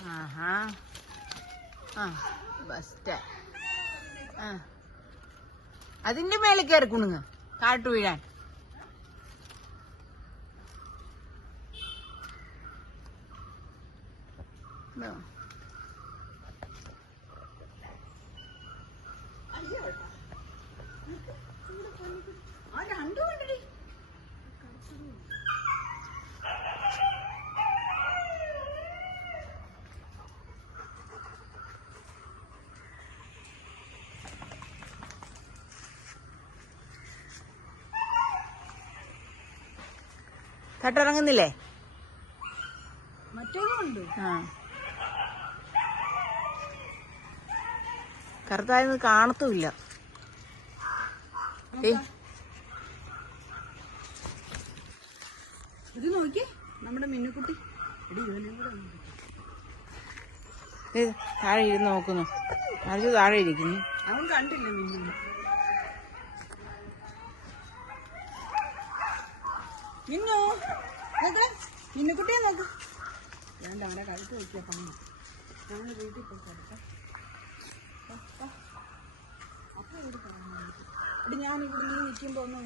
ആഹാ. ആ ബെസ്റ്റ് ആ. അതിന്റെ മേലെ കയറി കുണുങ്ങ. കാട്ടു വീഴാൻ. ഇതോ. തട്ടിറങ്ങുന്നില്ലേ? കറുത്തായത് കാണത്തുമില്ല. ഇത് നോക്കി. നമ്മുടെ മിന്നുക്കുട്ടി. താഴെ ഇരുന്ന് നോക്കുന്നു. താഴെ ഇരിക്കുന്നു. അവൻ കണ്ടില്ല മിന്നു മിന്നു നോക്ക്. മിന്നുക്കുട്ടിയെ നോക്ക്. ഞാൻ അവിടെ കഴുത്ത് വെക്കിയ പണി. ഞങ്ങൾ വീട്ടിൽ പോയി കിടക്കാം. അപ്പൊ ഇവിടെ പറഞ്ഞു എടി ഞാൻ ഇവിടെ നിന്ന് നിൽക്കുമ്പോ ഒന്ന്